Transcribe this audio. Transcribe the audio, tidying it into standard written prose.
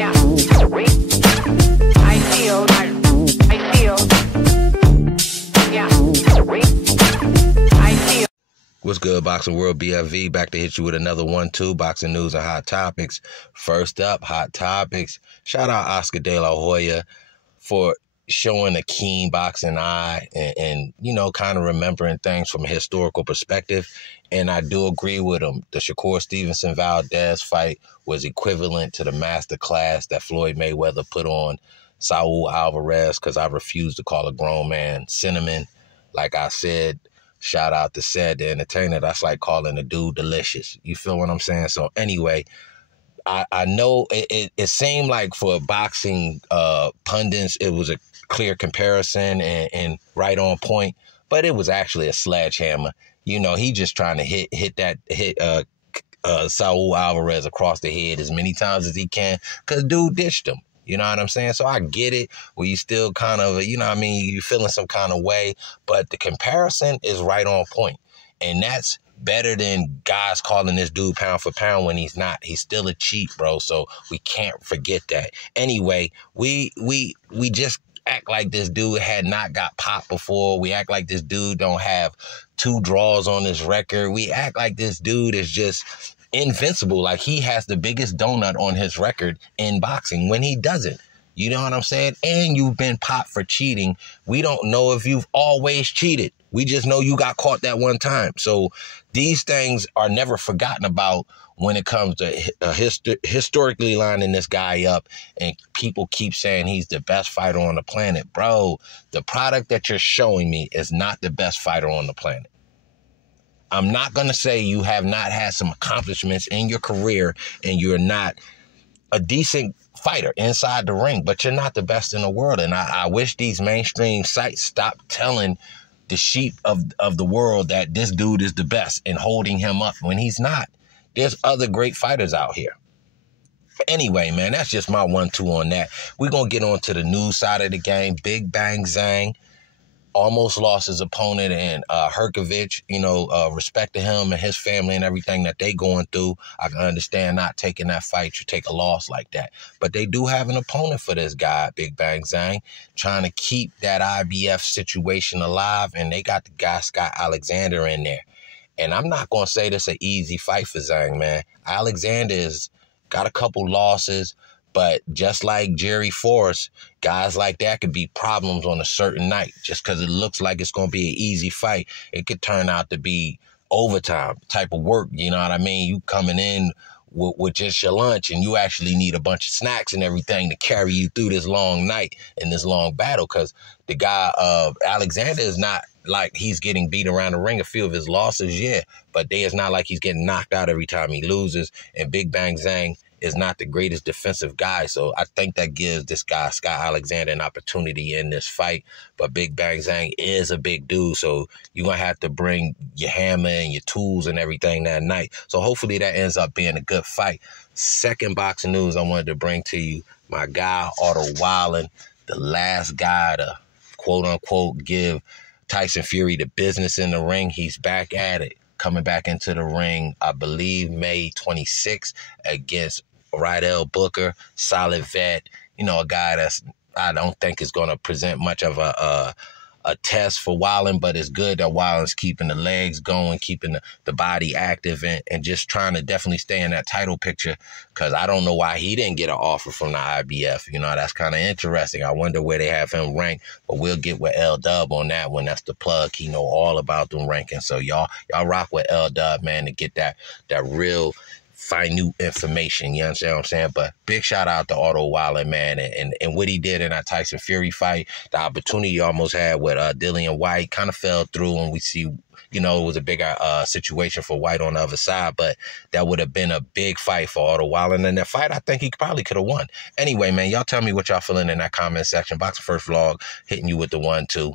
Yeah. I feel. Yeah. I feel. What's good, Boxing World? BFV back to hit you with another 1-2 boxing news and hot topics. First up, hot topics. Shout out Oscar De La Hoya for showing a keen boxing eye and you know, kind of remembering things from a historical perspective. And I do agree with him. The Shakur Stevenson-Valdez fight was equivalent to the masterclass that Floyd Mayweather put on Saul Alvarez, because I refuse to call a grown man cinnamon. Like I said, shout out to Ced the Entertainer. That's like calling a dude delicious. You feel what I'm saying? So anyway, I know it seemed like for boxing pundits, it was a clear comparison and right on point, but it was actually a sledgehammer. You know, he just trying to hit Saul Alvarez across the head as many times as he can, because dude ditched him. You know what I'm saying? So I get it, where you still kind of, you know what I mean, you feeling some kind of way, but the comparison is right on point. And that's better than guys calling this dude pound for pound when he's not. He's still a cheat, bro. So we can't forget that. Anyway, we just act like this dude had not got popped before. We act like this dude don't have 2 draws on his record. We act like this dude is just invincible, like he has the biggest donut on his record in boxing, when he doesn't. You know what I'm saying? And you've been popped for cheating. We don't know if you've always cheated. We just know you got caught that one time. So these things are never forgotten about when it comes to historically lining this guy up, and people keep saying he's the best fighter on the planet. Bro, the product that you're showing me is not the best fighter on the planet. I'm not going to say you have not had some accomplishments in your career and you're not a decent fighter inside the ring, but you're not the best in the world. And I wish these mainstream sites stopped telling the sheep of the world that this dude is the best and holding him up when he's not. There's other great fighters out here. Anyway, man, that's just my 1-2 on that. We're going to get on to the news side of the game. Big Bang Zhang almost lost his opponent, and Hrgovic, you know, respect to him and his family and everything that they going through. I can understand not taking that fight. You take a loss like that. But they do have an opponent for this guy, Big Bang Zhang, trying to keep that IBF situation alive, and they got the guy Scott Alexander in there. And I'm not going to say this an easy fight for Zhang, man. Alexander's got a couple losses, but just like Jerry Forrest, guys like that could be problems on a certain night. Just because it looks like it's going to be an easy fight, it could turn out to be overtime type of work. You know what I mean? You coming in with just your lunch, and you actually need a bunch of snacks and everything to carry you through this long night and this long battle, because the guy, Alexander, is not like he's getting beat around the ring. A few of his losses, yeah, but it's not like he's getting knocked out every time he loses. And Big Bang Zhang is not the greatest defensive guy. So I think that gives this guy, Scott Alexander, an opportunity in this fight. But Big Bang Zhang is a big dude, so you're going to have to bring your hammer and your tools and everything that night. So hopefully that ends up being a good fight. Second boxing news I wanted to bring to you, my guy, Otto Wallin, the last guy to, quote-unquote, give Tyson Fury the business in the ring. He's back at it, coming back into the ring, I believe, May 26th against Rydell Booker, solid vet, you know, a guy that's, I don't think is going to present much of a test for Wallin, but it's good that Wallin's keeping the legs going, keeping the body active, and just trying to definitely stay in that title picture, because I don't know why he didn't get an offer from the IBF. You know, that's kind of interesting. I wonder where they have him ranked, but we'll get with L-Dub on that one. That's the plug. He know all about them rankings. So y'all rock with L-Dub, man, to get that real minute information, you understand what I'm saying? But big shout out to Otto Wallin, man, and what he did in that Tyson Fury fight. The opportunity he almost had with Dillian White kind of fell through, and we see, you know, it was a bigger situation for White on the other side, but that would have been a big fight for Otto Wallin. And that fight, I think he probably could have won. Anyway, man, y'all tell me what y'all feeling in that comment section. Boxing First Vlog hitting you with the 1-2.